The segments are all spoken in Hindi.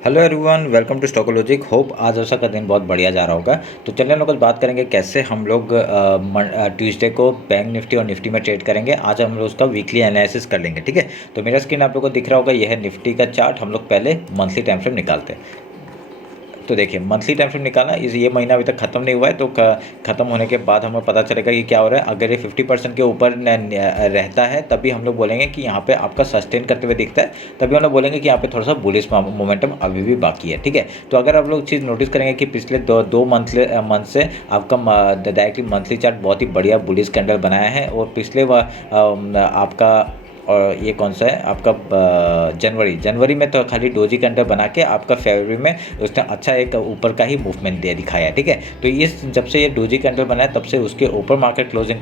Hello everyone, welcome to Stockologic. Hope आज ऐसा का दिन बहुत बढ़िया जा रहा होगा। तो चलिए हम लोग आज बात करेंगे कैसे हम लोग ट्यूसडे को बैंक निफ्टी और निफ्टी में ट्रेड करेंगे। आज हम लोग उसका वीकली एनालिसिस कर लेंगे, ठीक है। तो मेरा स्क्रीन आप लोग को दिख रहा होगा, यह है निफ्टी का चार्ट। हम लोग पहले मंथली टाइम फ्रेम निकालते हैं। तो देखिए मंथली टाइम फ्रेम निकालना, इस ये महीना अभी तक खत्म नहीं हुआ है, तो खत्म होने के बाद हमें पता चलेगा कि क्या हो रहा है। अगर ये 50% के ऊपर रहता है तभी हम लोग बोलेंगे कि यहाँ पे आपका सस्टेन करते हुए दिखता है, तभी हम लोग बोलेंगे कि यहाँ पे थोड़ा सा बुलिश मोमेंटम अभी भी बाकी है, ठीक है। तो अगर आप लोग चीज़ नोटिस करेंगे कि पिछले दो मंथ से आपका डायरेक्टली मंथली चार्ट बहुत ही बढ़िया बुलिश कैंडल बनाया है। और पिछले आपका और ये कौन सा है आपका जनवरी में तो खाली डोजी कैंडल बना के आपका फरवरी में उसने अच्छा एक ऊपर का ही मूवमेंट दे दिखाया है, ठीक है। तो इस जब से ये डोजी कैंडल बना है तब से उसके ऊपर मार्केट क्लोजिंग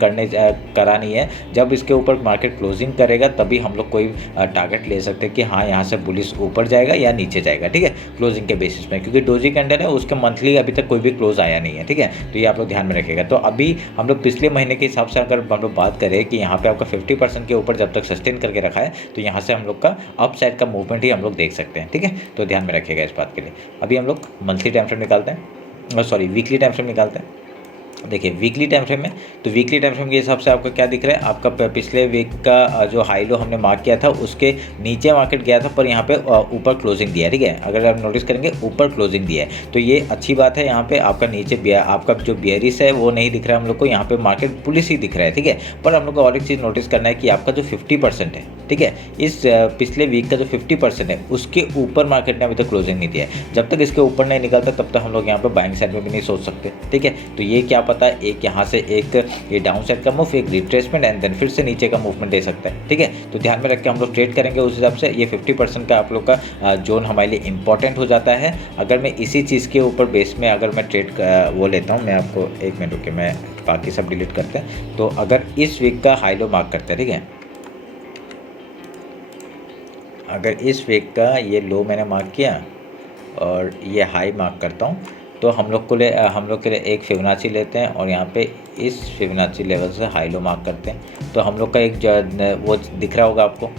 करानी है। जब इसके ऊपर मार्केट क्लोजिंग करेगा तभी हम लोग कोई टारगेट ले सकते हैं कि हाँ यहाँ से बुलिश ऊपर जाएगा या नीचे जाएगा, ठीक है, क्लोजिंग के बेसिस में। क्योंकि डोजी कैंडल है उसके मंथली अभी तक कोई भी क्लोज आया नहीं है, ठीक है। तो ये आप लोग ध्यान में रखिएगा। तो अभी हम लोग पिछले महीने के हिसाब से अगर हम लोग बात करें कि यहाँ पे आपका 50% के ऊपर जब तक सस्टेन करके रखा है तो यहाँ से हम लोग का अप साइड का मूवमेंट ही हम लोग देख सकते हैं, ठीक है। तो ध्यान में रखिएगा इस बात के लिए। अभी हम लोग मंथली टाइम फ्रेम निकालते हैं, सॉरी वीकली टाइम फ्रेम निकालते हैं। देखिए वीकली टाइम फ्रेम में, तो वीकली टाइम फ्रेम के हिसाब से आपका क्या दिख रहा है, आपका पिछले वीक का जो हाई लो हमने मार्क किया था उसके नीचे मार्केट गया था, पर यहाँ पे ऊपर क्लोजिंग दिया है, ठीक है। अगर आप नोटिस करेंगे ऊपर क्लोजिंग दिया है तो ये अच्छी बात है। यहाँ पे आपका नीचे आपका जो बियरिश है वो नहीं दिख रहा है हम लोग को, यहाँ पे मार्केट पुलिस ही दिख रहा है, ठीक है। पर हम लोग को और एक चीज़ नोटिस करना है कि आपका जो 50% है, ठीक है, इस पिछले वीक का जो 50% है उसके ऊपर मार्केट ने अभी तक क्लोजिंग नहीं दिया है। जब तक इसके ऊपर नहीं निकलता तब तक हम लोग यहाँ पे बाइंग साइड में भी नहीं सोच सकते, ठीक है। तो ये क्या पता है, एक यहाँ से एक ये डाउन साइड का मूव, एक रिट्रेसमेंट एंड देन फिर से नीचे का मूवमेंट दे सकता है, ठीक है। तो ध्यान में रख के हम लोग ट्रेड करेंगे उस हिसाब से। ये 50% का आप लोग का जोन हमारे लिए इंपॉर्टेंट हो जाता है। अगर मैं इसी चीज़ के ऊपर बेस में अगर मैं ट्रेड वो लेता हूँ, मैं आपको एक मिनट रुके, मैं बाकी सब डिलीट करते हैं। तो अगर इस वीक का हाई लो मार्क करते हैं, ठीक है, अगर इस वीक का ये लो मैंने मार्क किया और ये हाई मार्क करता हूँ, तो हम लोग के लिए एक फिबोनाची लेते हैं और यहाँ पे इस फिबोनाची लेवल से हाई लो मार्क करते हैं। तो हम लोग का एक वो दिख रहा होगा आपको,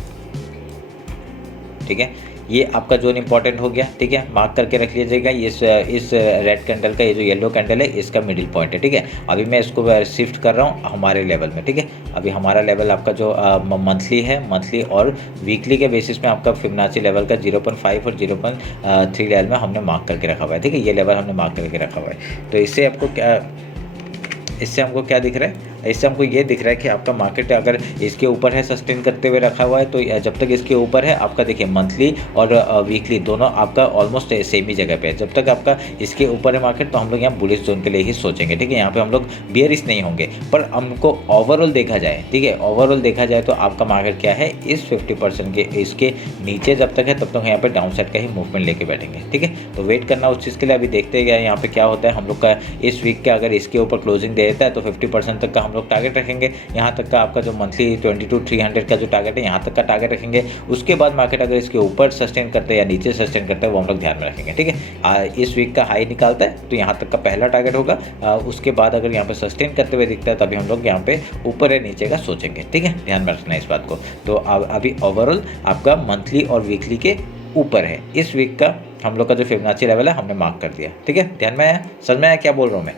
ठीक है। ये आपका जोन इंपॉर्टेंट हो गया, ठीक है, मार्क करके रख लीजिएगा। इस रेड कैंडल का ये जो येलो कैंडल है इसका मिडिल पॉइंट है, ठीक है। अभी मैं इसको शिफ्ट कर रहा हूँ हमारे लेवल में, ठीक है। अभी हमारा लेवल आपका जो मंथली है, मंथली और वीकली के बेसिस में आपका फिबोनाची लेवल का 0.5 और 0.3 लेवल में हमने मार्क करके रखा हुआ है, ठीक है। ये लेवल हमने मार्क करके रखा हुआ है। तो इससे हमको क्या दिख रहा है, इससे हमको ये दिख रहा है कि आपका मार्केट अगर इसके ऊपर है, सस्टेन करते हुए रखा हुआ है, तो जब तक इसके ऊपर है आपका देखिए मंथली और वीकली दोनों आपका ऑलमोस्ट सेम ही जगह पे है। जब तक आपका इसके ऊपर है मार्केट तो हम लोग यहाँ बुलिश जोन के लिए ही सोचेंगे, ठीक है। यहाँ पे हम लोग बियरिश नहीं होंगे। पर हमको ओवरऑल देखा जाए, ठीक है, ओवरऑल देखा जाए तो आपका मार्केट क्या है, इस 50% के इसके नीचे जब तक है तब तक यहाँ पे डाउन साइड का ही मूवमेंट लेके बैठेंगे, ठीक है। तो वेट करना उस चीज़ के लिए। अभी देखते हैं यहाँ पे क्या होता है। हम लोग का इस वीक का अगर इसके ऊपर क्लोजिंग दे देता है तो 50% तक का हम लोग टारगेट रखेंगे। यहाँ तक का आपका जो मंथली 22,300 का जो टारगेट है यहाँ तक का टारगेट रखेंगे। उसके बाद मार्केट अगर इसके ऊपर सस्टेन करते हैं या नीचे सस्टेन करते हैं वो हम लोग ध्यान में रखेंगे, ठीक है। इस वीक का हाई निकालता है तो यहाँ तक का पहला टारगेट होगा। उसके बाद अगर यहाँ पे सस्टेन करते हुए दिखता है तभी हम लोग यहाँ पे ऊपर या नीचे का सोचेंगे, ठीक है। ध्यान में रखना है इस बात को। तो अभी ओवरऑल आपका मंथली और वीकली के ऊपर है। इस वीक का हम लोग का जो फिबोनाची लेवल है हमने मार्क कर दिया, ठीक है। ध्यान में आया, समझ में आया क्या बोल रहा हूँ मैं,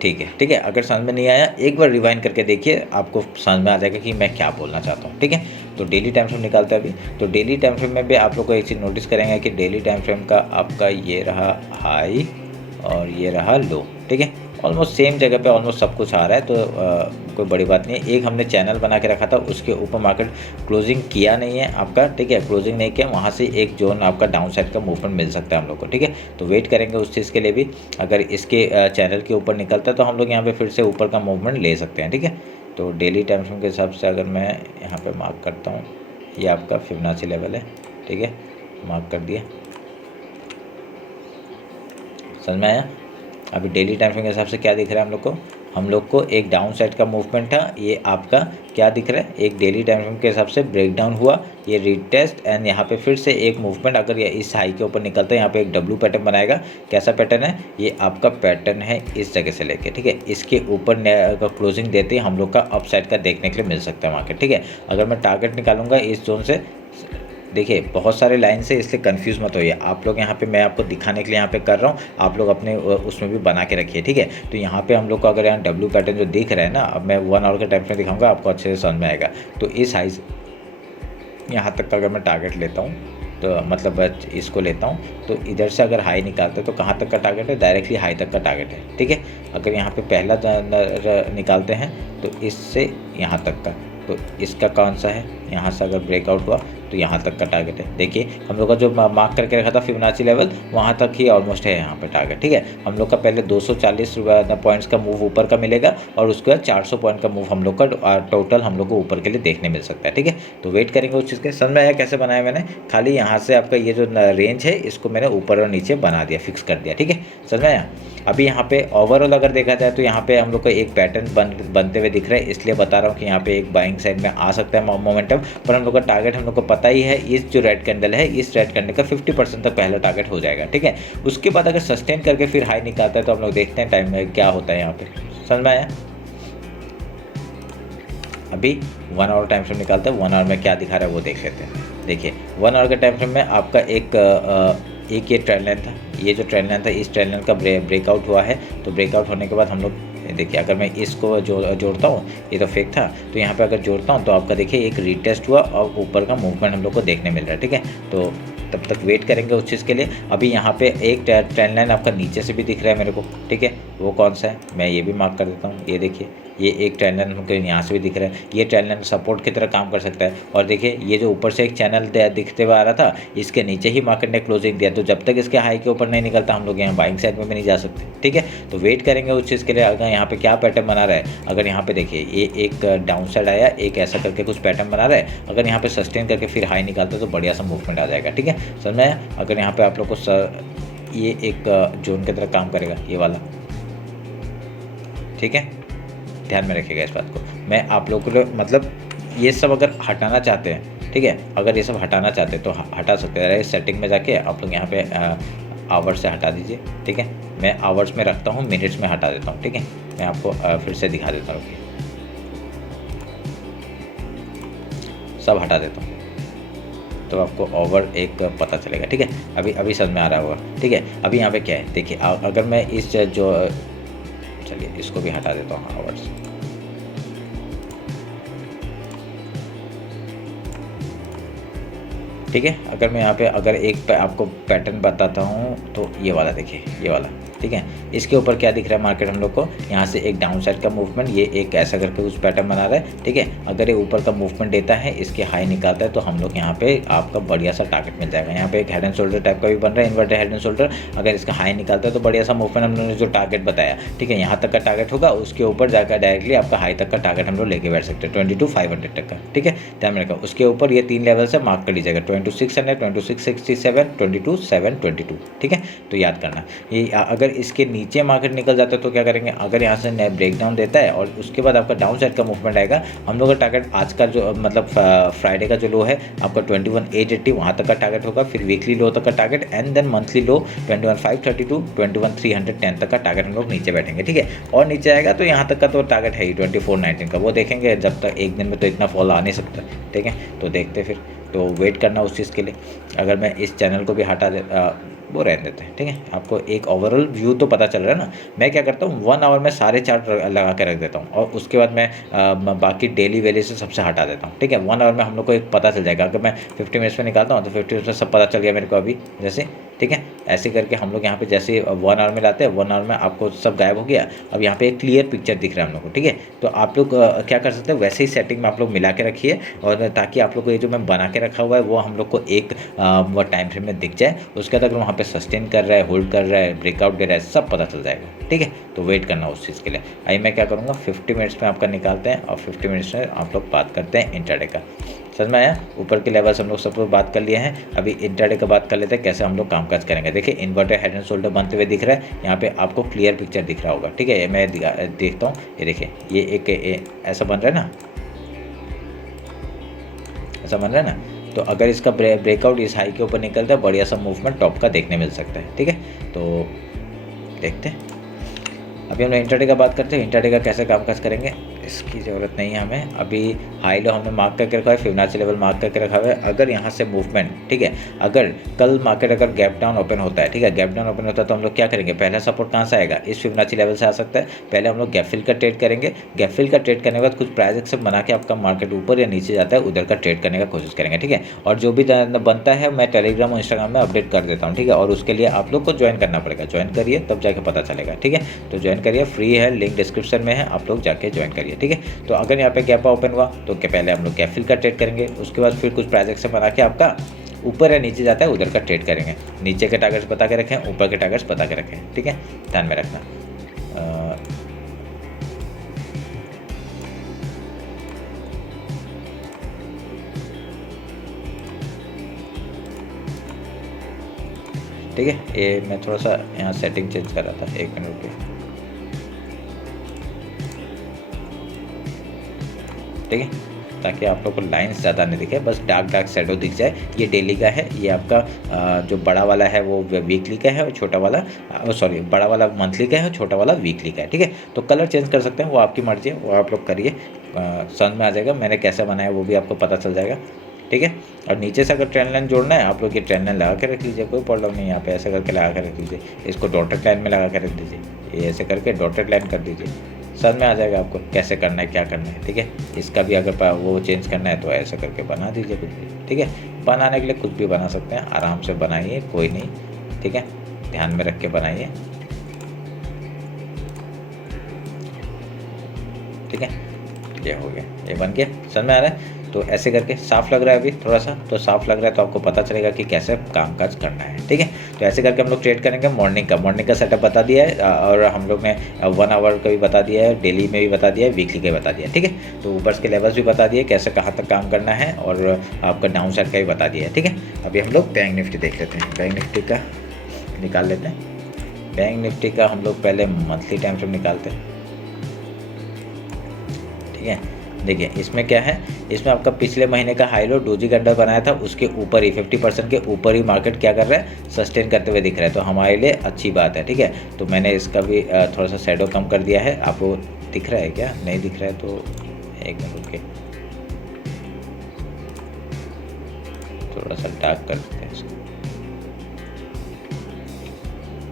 ठीक है, ठीक है। अगर समझ में नहीं आया एक बार रिवाइंड करके देखिए, आपको समझ में आ जाएगा कि मैं क्या बोलना चाहता हूँ, ठीक है। तो डेली टाइम फ्रेम निकालते हैं अभी। तो डेली टाइम फ्रेम में भी आप लोग को एक चीज़ नोटिस करेंगे कि डेली टाइम फ्रेम का आपका ये रहा हाई और ये रहा लो, ठीक है। ऑलमोस्ट सेम जगह पे ऑलमोस्ट सब कुछ आ रहा है, तो कोई बड़ी बात नहीं है। एक हमने चैनल बना के रखा था, उसके ऊपर मार्केट क्लोजिंग किया नहीं है आपका, ठीक है, क्लोजिंग नहीं किया, वहाँ से एक जोन आपका डाउन साइड का मूवमेंट मिल सकता है हम लोग को, ठीक है। तो वेट करेंगे उस चीज़ के लिए भी। अगर इसके चैनल के ऊपर निकलता है तो हम लोग यहाँ पे फिर से ऊपर का मूवमेंट ले सकते हैं, ठीक है। तो डेली टाइम फ्रेम के हिसाब से अगर मैं यहाँ पर मार्क करता हूँ, ये आपका फिबोनाची लेवल है, ठीक है, मार्क कर दिया, समझ में आया। अभी डेली टाइम फ्रेम के हिसाब से क्या दिख रहा है हम लोग को एक डाउन साइड का मूवमेंट था। ये आपका क्या दिख रहा है, एक डेली टाइम फ्रेम के हिसाब से ब्रेकडाउन हुआ, ये रीटेस्ट एंड यहाँ पे फिर से एक मूवमेंट। अगर ये इस हाई के ऊपर निकलता है यहाँ पे एक डब्ल्यू पैटर्न बनाएगा। कैसा पैटर्न है, ये आपका पैटर्न है इस जगह से लेके, ठीक है। इसके ऊपर क्लोजिंग देते ही हम लोग का अप साइड का देखने के लिए मिल सकता है मार्केट, ठीक है। अगर मैं टारगेट निकालूंगा इस जोन से, देखिए बहुत सारे लाइन से, इसलिए कंफ्यूज मत होइए आप लोग। यहाँ पे मैं आपको दिखाने के लिए यहाँ पे कर रहा हूँ, आप लोग अपने उसमें भी बना के रखिए, ठीक है। तो यहाँ पे हम लोग को अगर यहाँ डब्ल्यू पैटर्न जो दिख रहा है ना, अब मैं 1 आवर के टाइम फ्रेम दिखाऊंगा, आपको अच्छे से समझ में आएगा। तो इस हाई यहाँ तक का अगर मैं टारगेट लेता हूँ, तो मतलब इसको लेता हूँ, तो इधर से अगर हाई निकालते हैं तो कहाँ तक का टारगेट है, डायरेक्टली हाई तक का टारगेट है, ठीक है। अगर यहाँ पे पहला निकालते हैं तो इससे यहाँ तक का, तो इसका कौन सा है, यहाँ से अगर ब्रेकआउट हुआ तो यहाँ तक का टारगेट है। देखिए हम लोग का जो मार्क करके रखा था फिबोनाची लेवल, वहाँ तक ही ऑलमोस्ट है यहाँ पे टारगेट, ठीक है। हम लोग का पहले 240 पॉइंट्स का मूव ऊपर का मिलेगा, और उसके बाद 400 पॉइंट का मूव हम लोग का टोटल हम लोग को ऊपर के लिए देखने मिल सकता है, ठीक है। तो वेट करेंगे उस चीज़ के। समझ में आया कैसे बनाया मैंने? खाली यहाँ से आपका ये जो रेंज है इसको मैंने ऊपर और नीचे बना दिया, फिक्स कर दिया, ठीक है। समझ में आया? अभी यहाँ पे ओवरऑल अगर देखा जाए तो यहाँ पे हम लोग को एक पैटर्न बनते हुए दिख रहा है, इसलिए बता रहा हूँ कि यहाँ पे एक बाइंग साइड में आ सकता है मोमेंटम। पर हम लोग का टारगेट हम लोग को पता ही है, इस जो रेड कैंडल है, इस रेड कैंडल का 50% तक पहला टारगेट हो जाएगा, ठीक है। उसके बाद अगर सस्टेन करके फिर हाई निकालता है तो हम लोग देखते हैं टाइम में क्या होता है यहाँ पे। समझ में आया? अभी 1 आवर टाइम फ्रेम निकालते हैं, 1 आवर में क्या दिखा रहा है वो देख लेते हैं। देखिए 1 आवर के टाइम फ्रेम में आपका एक ये ट्रेंड लाइन था, ये जो ट्रेंड लाइन था, इस ट्रेंड लाइन का ब्रेकआउट हुआ है। तो ब्रेकआउट होने के बाद हम लोग देखिए, अगर मैं इसको जोड़ता हूँ, ये तो फेक था, तो यहाँ पे अगर जोड़ता हूँ तो आपका देखिए एक रीटेस्ट हुआ और ऊपर का मूवमेंट हम लोग को देखने मिल रहा है, ठीक है। तो तब तक वेट करेंगे उस चीज़ के लिए। अभी यहाँ पे एक ट्रेंड लाइन आपका नीचे से भी दिख रहा है मेरे को, ठीक है। वो कौन सा है, मैं ये भी मार्क कर देता हूँ। ये देखिए, ये एक ट्रेंड लाइन हमको यहाँ से भी दिख रहा है, ये ट्रेंड लाइन सपोर्ट की तरह काम कर सकता है। और देखिए ये जो ऊपर से एक चैनल दिखते हुए आ रहा था, इसके नीचे ही मार्केट ने क्लोजिंग दिया, तो जब तक इसके हाई के ऊपर नहीं निकलता हम लोग यहाँ बाइंग साइड में भी नहीं जा सकते, ठीक है। तो वेट करेंगे उस चीज़ के लिए। अगर यहाँ पे क्या पैटर्न बना रहा है, अगर यहाँ पे देखिए ये एक डाउन साइड आया, एक ऐसा करके कुछ पैटर्न बना रहा है, अगर यहाँ पे सस्टेन करके फिर हाई निकालता तो बढ़िया सा मूवमेंट आ जाएगा, ठीक है। समझ में आया? अगर यहाँ पे आप लोग को ये एक जोन की तरह काम करेगा, ये वाला, ठीक है। ध्यान में रखिएगा इस बात को। मैं आप लोगों को मतलब ये सब अगर हटाना चाहते हैं, ठीक है, अगर ये सब हटाना चाहते हैं तो हटा सकते हैं। सेटिंग में जाके आप लोग यहाँ पे आवर्स से हटा दीजिए, ठीक है। मैं आवर्स में रखता हूँ, मिनट्स में हटा देता हूँ, ठीक है। मैं आपको फिर से दिखा देता हूँ, सब हटा देता हूँ तो आपको ओवर एक पता चलेगा, ठीक है। अभी समझ में आ रहा होगा, ठीक है। अभी यहाँ पे क्या है देखिए, अगर मैं इस जो चलिए इसको भी हटा देता हूँ आवर्स, ठीक है। अगर मैं यहाँ पे अगर एक आपको पैटर्न बताता हूँ तो ये वाला देखिए, ये वाला, ठीक है। इसके ऊपर क्या दिख रहा है मार्केट हम लोग को, यहाँ से एक डाउन साइड का मूवमेंट, ये एक ऐसा करके कुछ पैटर्न बना रहा है, ठीक है। अगर ये ऊपर का मूवमेंट देता है, इसके हाई निकालता है, तो हम लोग यहाँ पे आपका बढ़िया सा टारगेट मिल जाएगा। यहाँ पे एक हेड एंड शोल्डर टाइप का भी बन रहा है, इन्वर्टेड हेड एंड शोल्डर। अगर इसका हाई निकालता है तो बढ़िया सा मूवमेंट हम लोगों ने जो टारगेट बताया, ठीक है, यहाँ तक का टारगेट होगा, उसके ऊपर जाकर डायरेक्टली आपका हाई तक का टारगेट हम लोग लेके बैठ सकते हैं 22,500 तक का, ठीक है। ध्यान में रखा, उसके ऊपर ये 3 लेवल से मार्क कर लीजिएगा, 22,600, 22,667, 22,722, ठीक है। तो याद करना, ये अगर इसके नीचे मार्केट निकल जाता है तो क्या करेंगे, अगर यहाँ से ब्रेक डाउन देता है और उसके बाद आपका डाउन साइड का मूवमेंट आएगा, हम लोग का टारगेट आज का जो मतलब फ्राइडे का जो लो है आपका 21,880, वहाँ तक का टारगेट होगा। फिर वीकली लो तक का टारगेट, एंड देन मंथली लो 21,532, 21,310 तक का टारगेट हम लोग नीचे बैठेंगे, ठीक है। और नीचे आएगा तो यहाँ तक का तो टारगेट है ही 24,19 का, वो देखेंगे। जब तक एक दिन में तो इतना फॉल आ नहीं सकता, ठीक है। तो देखते फिर, तो वेट करना उस चीज़ के लिए। अगर मैं इस चैनल को भी हटा दे वो रहने देते हैं, ठीक है। आपको एक ओवरऑल व्यू तो पता चल रहा है ना। मैं क्या करता हूँ, 1 आवर में सारे चार्ट लगा के रख देता हूँ और उसके बाद मैं बाकी डेली वैल्यू से सबसे हटा देता हूँ, ठीक है। 1 आवर में हम लोग को एक पता चल जाएगा। अगर मैं 50 मिनट्स में निकालता हूँ तो 50 मिनट्स में सब पता चल गया मेरे को अभी जैसे, ठीक है। ऐसे करके हम लोग यहाँ पे जैसे 1 आवर में लाते हैं, 1 आवर में आपको सब गायब हो गया। अब यहाँ पे एक क्लियर पिक्चर दिख रहा है हम लोग को, ठीक है। तो आप लोग क्या कर सकते हैं, वैसे ही सेटिंग में आप लोग मिला के रखिए, और ताकि आप लोग को ये जो मैं बना के रखा हुआ है वो हम लोग को एक टाइम फ्रेम में दिख जाए। उसके बाद अगर वहाँ पे सस्टेन कर रहा है, होल्ड कर रहा है, ब्रेकआउट दे रहा है, सब पता चल जाएगा, ठीक है। तो वेट करना उस चीज़ के लिए। आई मैं क्या करूँगा, 50 मिनट्स में आपका निकालते हैं और 50 मिनट्स में आप लोग बात करते हैं इंट्राडे का। समझ में आया? ऊपर के लेवल से हम लोग सब लोग बात कर लिए हैं। अभी इंट्राडे का बात कर लेते हैं, कैसे हम लोग कामकाज करेंगे। देखिए इन्वर्टेड हेड एंड शोल्डर बनते हुए दिख रहा है, यहाँ पे आपको क्लियर पिक्चर दिख रहा होगा, ठीक है। मैं देखता हूँ, ये देखिए ये एक ऐसा बन रहा है ना, ऐसा बन रहा है ना। तो अगर इसका ब्रेकआउट इस हाई के ऊपर निकलता है, बढ़िया सा मूवमेंट टॉप का देखने मिल सकता है, ठीक है। तो देखते हैं, अभी हम लोग इंट्राडे का बात करते हैं। इंट्राडे का कैसे कामकाज करेंगे, इसकी ज़रूरत नहीं है हमें। अभी हाई लो हमने मार्क करके रखा है, फिबोनाची लेवल मार्क करके रखा हुआ है। अगर यहाँ से मूवमेंट, ठीक है, अगर कल मार्केट अगर गैप डाउन ओपन होता है, ठीक है, गैप डाउन ओपन होता है तो हम लोग क्या करेंगे, पहला सपोर्ट कहाँ से आएगा, इस फिबोनाची लेवल से आ सकता है। पहले हम लोग गैप फिल का ट्रेड करेंगे। गैप फिल का ट्रेड करने के बाद कुछ प्राइस एक्सेप्ट बना के आपका मार्केट ऊपर या नीचे जाता है, उधर का ट्रेड करने का कोशिश करेंगे, ठीक है। और जो भी बनता है मैं टेलीग्राम और इंस्टाग्राम में अपडेट कर देता हूँ, ठीक है। और उसके लिए आप लोग को ज्वाइन करना पड़ेगा, ज्वाइन करिए तब जाके पता चलेगा, ठीक है। तो ज्वाइन करिए, फ्री है, लिंक डिस्क्रिप्शन में है, आप लोग जाके ज्वाइन करिए, ठीक है। तो अगर यहाँ पे गैप ओपन हुआ तो पहले हम लोग गैप फिल का ट्रेड करेंगे, उसके बाद फिर कुछ प्राइस एक्शन बना के आपका ऊपर या नीचे जाता है उधर का ट्रेड करेंगे। नीचे के टारगेट्स बता के रखें, ऊपर के टारगेट्स बता के रखें, ठीक है, ध्यान में रखना। ठीक है, ये मैं थोड़ा सा यहाँ सेटिंग चेंज कर रहा था, 1 मिनट रुकिए, ठीक है, ताकि आप लोग को लाइंस ज़्यादा नहीं दिखे, बस डार्क शेडो दिख जाए। ये डेली का है, ये आपका जो बड़ा वाला है वो वीकली का है और छोटा वाला सॉरी बड़ा वाला मंथली का है और छोटा वाला वीकली का है, ठीक है। तो कलर चेंज कर सकते हैं, वो आपकी मर्जी है, वो आप लोग करिए, समझ में आ जाएगा। मैंने कैसे बनाया वो भी आपको पता चल जाएगा, ठीक है। और नीचे से अगर ट्रेंड लाइन जोड़ना है आप लोग ये ट्रेंड लाइन लगा के रख लीजिए, कोई प्रॉब्लम नहीं है। यहाँ पे ऐसे करके लगा के रख लीजिए, इसको डॉटेड लाइन में लगा के रख दीजिए, ये ऐसे करके डॉटेड लाइन कर दीजिए, समझ में आ जाएगा आपको कैसे करना है, क्या करना है, ठीक है। इसका भी अगर वो चेंज करना है तो ऐसा करके बना दीजिए कुछ भी, ठीक है। बनाने के लिए कुछ भी बना सकते हैं, आराम से बनाइए, कोई नहीं, ठीक है, ध्यान में रख के बनाइए, ठीक है। ये हो गया, ये बन गया, समझ में आ रहा है। तो ऐसे करके साफ लग रहा है अभी थोड़ा सा, तो साफ लग रहा है तो आपको पता चलेगा कि कैसे कामकाज करना है, ठीक है। तो ऐसे करके हम लोग ट्रेड करेंगे। मॉर्निंग का सेटअप बता दिया है और हम लोग ने 1 आवर का भी बता दिया है, डेली में भी बता दिया है, वीकली का भी बता दिया है, ठीक है। तो ऊपर के लेवल्स भी बता दिए, कैसे कहाँ तक काम करना है, और आपका डाउन साइड का भी बता दिया है, ठीक है। अभी हम लोग बैंक निफ्टी देख लेते हैं, बैंक निफ्टी का निकाल लेते हैं। बैंक निफ्टी का हम लोग पहले मंथली टाइम फ्रेम निकालते हैं, ठीक है। देखिए इसमें क्या है, इसमें आपका पिछले महीने का हाई लो डोजी कैंडल बनाया था, उसके ऊपर ही 50% के ऊपर ही मार्केट क्या कर रहा है, सस्टेन करते हुए दिख रहा है, तो हमारे लिए अच्छी बात है, ठीक है। तो मैंने इसका भी थोड़ा सा शैडो कम कर दिया है। आपको दिख रहा है क्या, नहीं दिख रहा है तो 1 मिनट रुक के थोड़ा सा डार्क कर देते हैं इसको,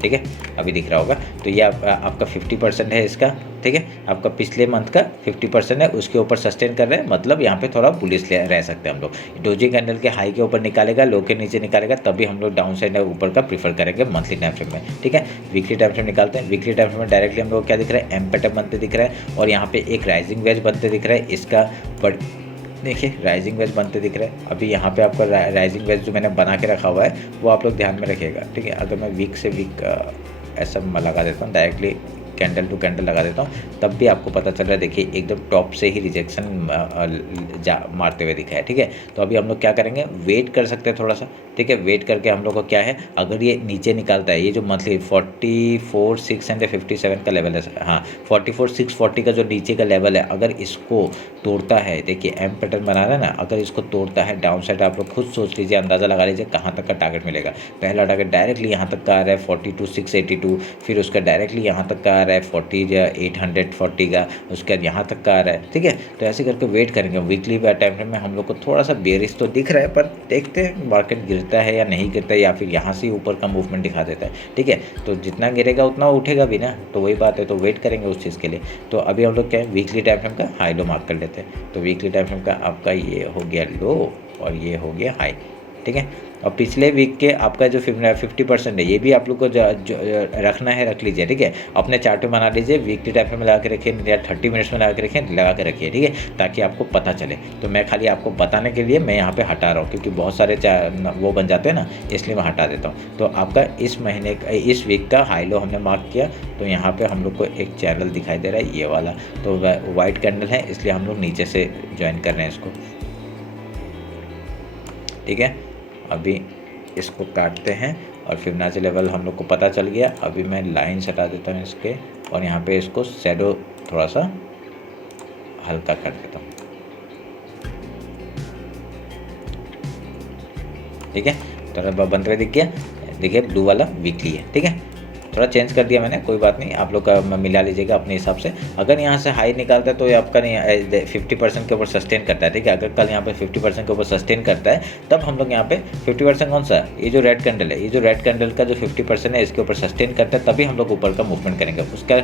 ठीक है, अभी दिख रहा होगा। तो ये आपका 50% है इसका, ठीक है। आपका पिछले मंथ का 50% है, उसके ऊपर सस्टेन कर रहे हैं, मतलब यहाँ पे थोड़ा बुलिश रह सकते हैं हम लोग। डोजी कैंडल के हाई के ऊपर निकालेगा, लो के नीचे निकालेगा, तभी हम लोग डाउन साइड ऊपर का प्रीफर करेंगे मंथली टाइम फ्रेम में, ठीक है। वीकली टाइम फ्रेम निकालते हैं। वीकली टाइम फ्रेम में डायरेक्टली हम लोग क्या दिख रहा है, एम पैटर्न बनते दिख रहा है, और यहाँ पे एक राइजिंग वेज बनते दिख रहा है। इसका देखिए राइजिंग वेज बनते दिख रहा है। अभी यहाँ पे आपका राइजिंग वेज जो मैंने बना के रखा हुआ है वो आप लोग ध्यान में रखिएगा, ठीक है। अगर मैं वीक से वीक ऐसा लगा देता हूँ, डायरेक्टली कैंडल टू कैंडल लगा देता हूँ, तब भी आपको पता चल रहा है। देखिए एकदम टॉप से ही रिजेक्शन मारते हुए दिखा है, ठीक है। तो अभी हम लोग क्या करेंगे, वेट कर सकते हैं थोड़ा सा, ठीक है। वेट करके हम लोग को क्या है, अगर ये नीचे निकालता है, ये जो मंथली 44,657 का लेवल है, हाँ 44,640 का जो नीचे का लेवल है, अगर इसको तोड़ता है, देखिए एम पैटर्न बना रहा है ना, अगर इसको तोड़ता है डाउन साइड, आप लोग खुद सोच लीजिए, अंदाज़ा लगा लीजिए कहाँ तक का टारगेट मिलेगा। पहला टारगेट डायरेक्टली यहाँ तक का आ रहा है 42,682, फिर उसका डायरेक्टली यहाँ तक का आ रहा है 40,840 का, उसके बाद यहाँ तक का आ रहा है, ठीक है। तो ऐसे करके वेट करेंगे। वीकली टाइम फ्रेम में हम लोग को थोड़ा सा बेरिश तो दिख रहा है, पर देखते हैं मार्केट गिरता है या नहीं गिरता है, या फिर यहाँ से ऊपर का मूवमेंट दिखा देता है, ठीक है। तो जितना गिरेगा उतना उठेगा भी ना, तो वही बात है, तो वेट करेंगे उस चीज़ के लिए। तो अभी हम लोग क्या है, वीकली टाइम फ्रेम का हाई लो मार्क कर लेते हैं। तो वीकली टाइम फ्रेम का आपका ये हो गया लो और ये हो गया हाई, ठीक है। और पिछले वीक के आपका जो 50% है, ये भी आप लोग को जो रखना है रख लीजिए, ठीक है। अपने चार्ट में बना लीजिए, वीकली टाइम में लगा के रखिए, या 30 मिनट्स में लगा के रखिए, लगा के रखिए, ठीक है, ताकि आपको पता चले। तो मैं खाली आपको बताने के लिए मैं यहाँ पे हटा रहा हूँ, क्योंकि बहुत सारे वो बन जाते हैं ना, इसलिए मैं हटा देता हूँ। तो आपका इस महीने इस वीक का हाई लो हमने मार्क किया, तो यहाँ पर हम लोग को एक चैनल दिखाई दे रहा है, ये वाला, तो वाइट कैंडल है, इसलिए हम लोग नीचे से ज्वाइन कर रहे हैं इसको, ठीक है। अभी इसको काटते हैं और फिबोनाची लेवल हम लोग को पता चल गया। अभी मैं लाइन हटा देता हूँ इसके, और यहाँ पे इसको शैडो थोड़ा सा हल्का कर देता हूँ, ठीक है। थोड़ा बनते हुए दिख गया, देखिए ब्लू वाला वीकली है, ठीक है। थोड़ा चेंज कर दिया मैंने, कोई बात नहीं, आप लोग का मिला लीजिएगा अपने हिसाब से। अगर यहाँ से हाई निकालता है तो ये आपका नहीं 50% के ऊपर सस्टेन करता है, ठीक है। अगर कल यहाँ पे 50% के ऊपर सस्टेन करता है तब हम लोग यहाँ पे 50% कौन सा, ये जो रेड कैंडल है, ये जो रेड कैंडल का जो 50% है इसके ऊपर सस्टेन करता है, तभी हम लोग ऊपर का मूवमेंट करेंगे। उसका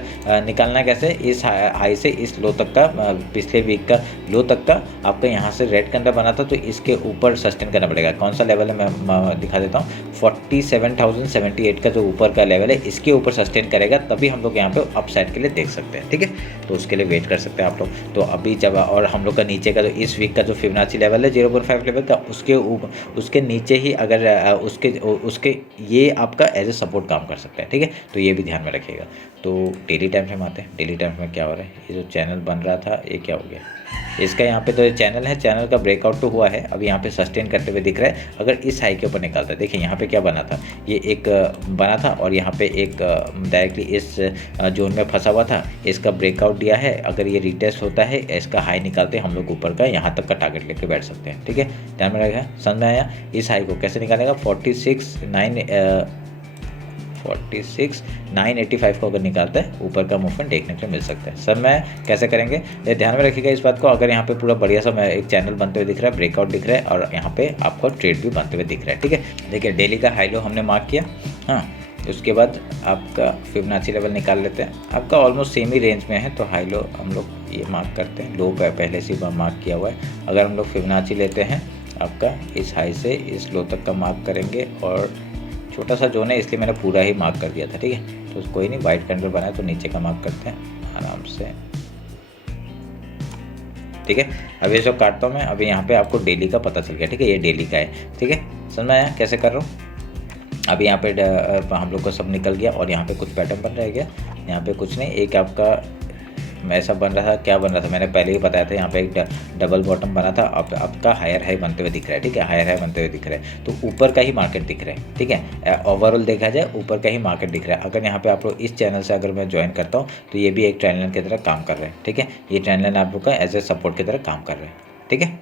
निकालना कैसे, इस हाई से इस लो तक का, पिछले वीक का लो तक का आपका यहाँ से रेड कैंडल बना था, तो इसके ऊपर सस्टेन करना पड़ेगा। कौन सा लेवल है मैं दिखा देता हूँ, 47,078 का जो ऊपर का लेवल है इसके ऊपर सस्टेन करेगा, तभी हम लोग यहाँ पे अपसाइड के लिए देख सकते हैं, ठीक है। तो उसके लिए वेट कर सकते हैं आप लोग। तो अभी जब और हम लोग का नीचे का जो इस वीक का जो फिबोनाची लेवल है 0.5 लेवल का, उसके नीचे ही अगर उसके ये आपका एज ए सपोर्ट काम कर सकता है, ठीक है। तो ये भी ध्यान में रखिएगा। तो डेली टाइम में आते हैं, डेली टाइम में क्या हो रहा है, ये जो चैनल बन रहा था ये क्या हो गया, इसका यहाँ पे तो ये चैनल है, चैनल का ब्रेकआउट तो हुआ है, अब यहाँ पे सस्टेन करते हुए दिख रहा है। अगर इस हाई के ऊपर निकालता है, देखिए यहाँ पे क्या बना था, ये एक बना था और यहाँ पे एक डायरेक्टली इस जोन में फंसा हुआ था, इसका ब्रेकआउट दिया है। अगर ये रिटेस्ट होता है, इसका हाई निकालते हम लोग ऊपर का यहाँ तक का टारगेट लेके बैठ सकते हैं, ठीक है। ध्यान में रखिएगा, समझ में आया। इस हाई को कैसे निकालेगा, 46,985 को अगर निकालता है ऊपर का मूवमेंट देखने को मिल सकता है। सर मैं कैसे करेंगे, ये ध्यान में रखिएगा इस बात को। अगर यहाँ पे पूरा बढ़िया सा एक चैनल बनते हुए दिख रहा है, ब्रेकआउट दिख रहा है और यहाँ पे आपको ट्रेड भी बनते हुए दिख रहा है, ठीक है। देखिए डेली का हाई लो हमने मार्क किया, हाँ। उसके बाद आपका फिबोनाची लेवल निकाल लेते हैं, आपका ऑलमोस्ट सेम ही रेंज में है, तो हाई लो हम लोग ये मार्क करते हैं, लो पहले से मार्क किया हुआ है। अगर हम लोग फिबोनाची लेते हैं आपका इस हाई से इस लो तक का मार्क करेंगे, और छोटा सा जोन है इसलिए मैंने पूरा ही मार्क कर दिया था, ठीक है। तो कोई नहीं, वाइट कैंडल बनाए तो नीचे का मार्क करते हैं आराम से, ठीक है। अभी जो काटता हूँ मैं, अभी यहाँ पे आपको डेली का पता चल गया, ठीक है। ये डेली का है, ठीक है, समझ में आया कैसे कर रहा हूँ। अभी यहाँ पे हम लोग को सब निकल गया और यहाँ पे कुछ पैटर्न बन रह गया, यहाँ पे कुछ नहीं, एक आपका ऐसा बन रहा था, क्या बन रहा था मैंने पहले ही बताया था, यहाँ पे एक डबल बॉटम बना था, अब आपका हायर हाई बनते हुए दिख रहा है, ठीक है। हायर हाई बनते हुए दिख रहा है, तो ऊपर का ही मार्केट दिख रहा है, ठीक है। ओवरऑल देखा जाए ऊपर का ही मार्केट दिख रहा है। अगर यहाँ पे आप लोग इस चैनल से अगर मैं ज्वाइन करता हूँ तो ये भी एक ट्रेंड लाइन की तरह काम कर रहे हैं, ठीक है। ये ट्रेंड लाइन आप लोग का एज ए सपोर्ट की तरह काम कर रहे हैं, ठीक है।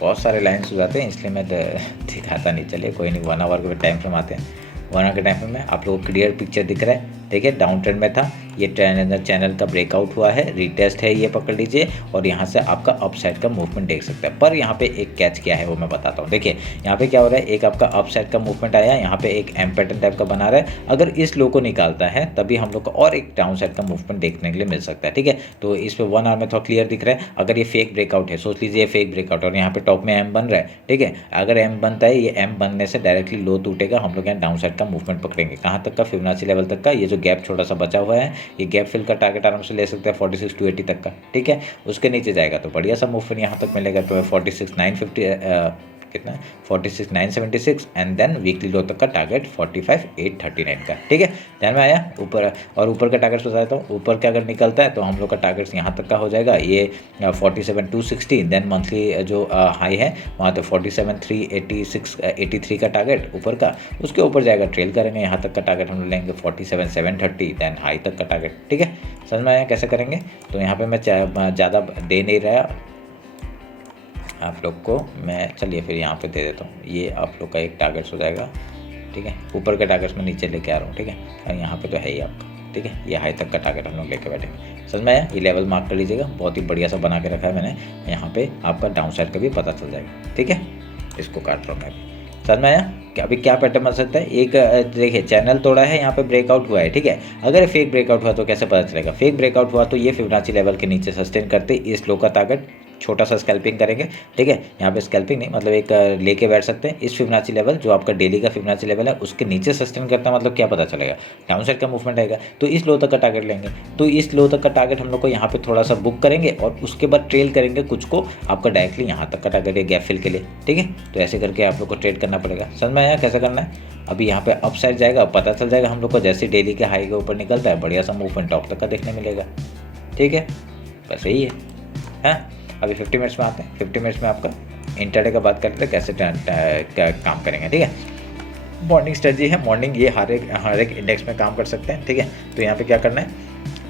बहुत सारे लाइन्स हो जाते हैं इसलिए मैं दिखाता नहीं, चलिए कोई नहीं। 1 आवर के टाइम फ्रेम आते हैं, 1 आवर के टाइम फ्रेम में आप लोगों को क्लियर पिक्चर दिख रहा है, देखिए डाउन ट्रेंड में था, ये चैनल का ब्रेकआउट हुआ है, रीटेस्ट है, ये पकड़ लीजिए और यहाँ से आपका अपसाइड का मूवमेंट देख सकते हैं। पर यहाँ पे एक कैच क्या है वो मैं बताता हूँ। देखिए यहाँ पे क्या हो रहा है, एक आपका अपसाइड का मूवमेंट आया, यहाँ पे एक एम पैटर्न टाइप का बना रहा है। अगर इस लो को निकालता है तभी हम लोग को और एक डाउन साइड का मूवमेंट देखने के लिए मिल सकता है, ठीक है। तो इस पे 1 आवर में थोड़ा क्लियर दिख रहा है। अगर ये फेक ब्रेकआउट है, सोच लीजिए फेक ब्रेकआउट और यहाँ पे टॉप में एम बन रहा है, ठीक है। अगर एम बनता है, ये एम बनने से डायरेक्टली लो टूटेगा, हम लोग यहाँ डाउन साइड का मूवमेंट पकड़ेंगे। कहाँ तक का, फिबोनाची लेवल तक का। ये जो गैप छोटा सा बचा हुआ है, ये गैप फिल का टारगेट आराम से ले सकते हैं 46,280 तक का, ठीक है। उसके नीचे जाएगा तो बढ़िया सा मूवमेंट यहाँ तक मिलेगा, तो 46,950 कितना, 46,976 एंड देन वीकली लो तक का टारगेट 45,839 का, ठीक है। ध्यान में आया। ऊपर और ऊपर का टारगेट बताता हूँ, ऊपर का अगर निकलता है तो हम लोग का टारगेट यहाँ तक का हो जाएगा, ये 47,260। देन मंथली जो हाई है वहाँ तो 47,386 का टारगेट ऊपर का, उसके ऊपर जाएगा, ट्रेल करेंगे, यहाँ तक का टारगेट हम लेंगे 47,730, देन हाई तक का टारगेट, ठीक है। समझ में आया कैसे करेंगे। तो यहाँ पे मैं ज़्यादा दे नहीं रहा आप लोग को मैं, चलिए फिर यहाँ पे दे देता हूँ। ये आप लोग का एक टारगेट हो जाएगा, ठीक है। ऊपर के टारगेट्स में नीचे लेके आ रहा हूँ, ठीक है। और यहाँ पे तो है ही आपका, ठीक है। ये हाई तक का टारगेट हम लोग लेके बैठेंगे। समझ में आया। ये लेवल मार्क कर लीजिएगा, बहुत ही बढ़िया सा बना के रखा है मैंने। यहाँ पे आपका डाउन साइड का भी पता चल जाएगा, ठीक है। इसको काट रहा हूँ मैं। समझ में आया कि अभी क्या पैटर्न बन सकता है। एक देखिए चैनल तोड़ा है, यहाँ पे ब्रेकआउट हुआ है, ठीक है। अगर फेक ब्रेकआउट हुआ तो कैसे पता चलेगा। फेक ब्रेकआउट हुआ तो ये फिबोनाची लेवल के नीचे सस्टेन करते इस लो का टारगेट छोटा सा स्कैल्पिंग करेंगे, ठीक है। यहाँ पे स्कैल्पिंग नहीं, मतलब एक लेके बैठ सकते हैं। इस फिबोनाची लेवल जो आपका डेली का फिबोनाची लेवल है उसके नीचे सस्टेन करता है, मतलब क्या पता चलेगा, डाउन साइड का मूवमेंट आएगा। तो इस लो तक का टारगेट लेंगे, तो इस लो तक का टारगेट हम लोग को यहाँ पे थोड़ा सा बुक करेंगे और उसके बाद ट्रेल करेंगे कुछ को, आपका डायरेक्टली यहाँ तक का टारगेट है गैप फिल के लिए, ठीक है। तो ऐसे करके आप लोग को ट्रेड करना पड़ेगा। समझ में आया कैसे करना है। अभी यहाँ पे अप साइड जाएगा, पता चल जाएगा हम लोग को, जैसे डेली के हाई के ऊपर निकलता है बढ़िया सा मूवमेंट टॉप तक का देखने मिलेगा, ठीक है। बस यही है। अभी 50 मिनट्स में आते हैं। 50 मिनट्स में आपका इंटरडे का बात करते हैं कैसे काम करेंगे, ठीक है। मॉर्निंग स्ट्रेटजी है, मॉर्निंग ये हर एक इंडेक्स में काम कर सकते हैं, ठीक है। तो यहाँ पे क्या करना है,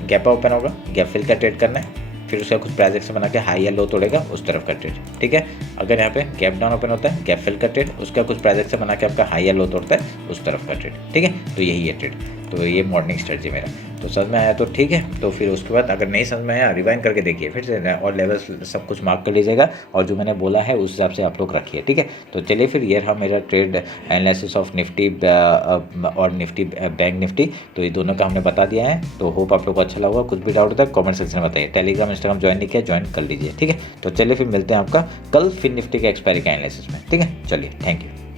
गैप ओपन होगा, गैप फिल का ट्रेड करना है, फिर उसका कुछ प्राइस एक्शन बना के हाई या लो तोड़ेगा उस तरफ का ट्रेड, ठीक है। अगर यहाँ पे गैप डाउन ओपन होता है, गैप फिल का ट्रेड, उसका कुछ प्राइस एक्शन बना के आपका हाई या लो तोड़ता है उस तरफ का ट्रेड, ठीक है। तो यही है ट्रेड, तो ये मॉर्निंग स्ट्रेटजी मेरा। तो समझ में आया तो ठीक है, तो फिर उसके बाद अगर नहीं समझ में आया रिवाइंड करके देखिए फिर से, और लेवल्स सब कुछ मार्क कर लीजिएगा और जो मैंने बोला है उस हिसाब से आप लोग रखिए, ठीक है। तो चलिए फिर ये रहा मेरा ट्रेड एनालिसिस ऑफ निफ्टी और निफ्टी बैंक निफ्टी, तो ये दोनों का हमने बता दिया है। तो होप आप लोग को अच्छा लगा। कुछ भी डाउट होता है कमेंट सेक्शन में बताइए। टेलीग्राम इंस्टाग्राम ज्वाइन नहीं किया, ज्वाइन कर लीजिए, ठीक है। तो चलिए फिर मिलते हैं आपका कल फिर निफ्टी के एक्सपायरी का एनालिसिस में, ठीक है। चलिए, थैंक यू।